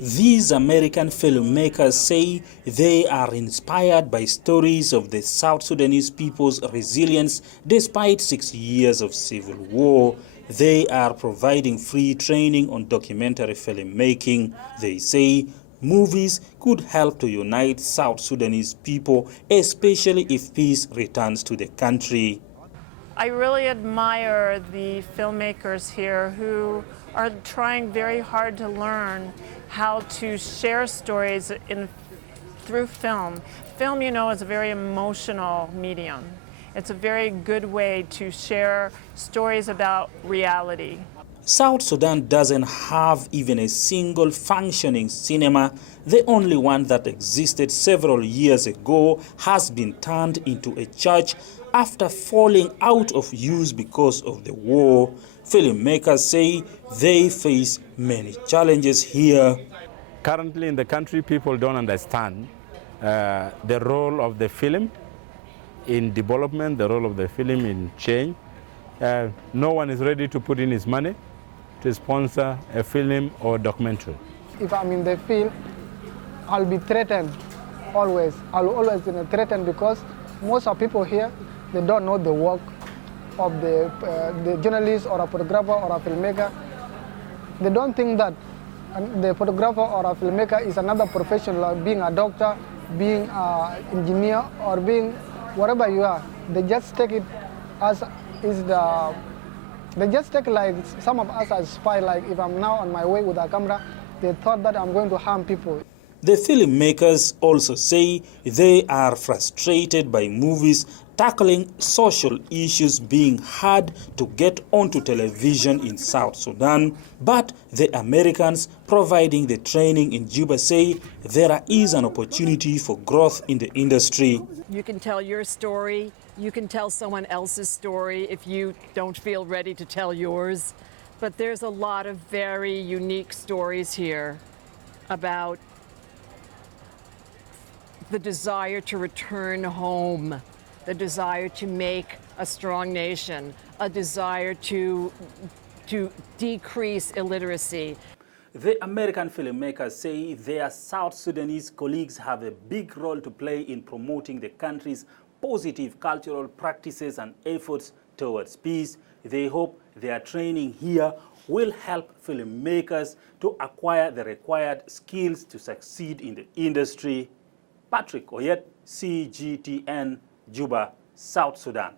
These American filmmakers say they are inspired by stories of the South Sudanese people's resilience despite 6 years of civil war. They are providing free training on documentary filmmaking. They say movies could help to unite South Sudanese people, especially if peace returns to the country. I really admire the filmmakers here who are trying very hard to learn how to share stories through film. Film, you know, is a very emotional medium. It's a very good way to share stories about reality. South Sudan doesn't have even a single functioning cinema. The only one that existed several years ago has been turned into a church after falling out of use because of the war. Filmmakers say they face many challenges here. Currently in the country, people don't understand the role of the film in development, the role of the film in change. No one is ready to put in his money to sponsor a film or documentary. If I'm in the field, I'll be threatened always. I'll always be threatened because most of people here, they don't know the work of the journalist or a photographer or a filmmaker. They don't think that the photographer or a filmmaker is another profession, like being a doctor, being an engineer, or being whatever you are. They just take it as is the. They just take like some of us as spy. Like if I'm now on my way with a camera, they thought that I'm going to harm people. The filmmakers also say they are frustrated by movies tackling social issues being hard to get onto television in South Sudan, but the Americans providing the training in Juba say there is an opportunity for growth in the industry. You can tell your story, you can tell someone else's story if you don't feel ready to tell yours, but there's a lot of very unique stories here about the desire to return home, the desire to make a strong nation, a desire to decrease illiteracy. The American filmmakers say their South Sudanese colleagues have a big role to play in promoting the country's positive cultural practices and efforts towards peace. They hope their training here will help filmmakers to acquire the required skills to succeed in the industry. Patrick Oyet, CGTN, Juba, South Sudan.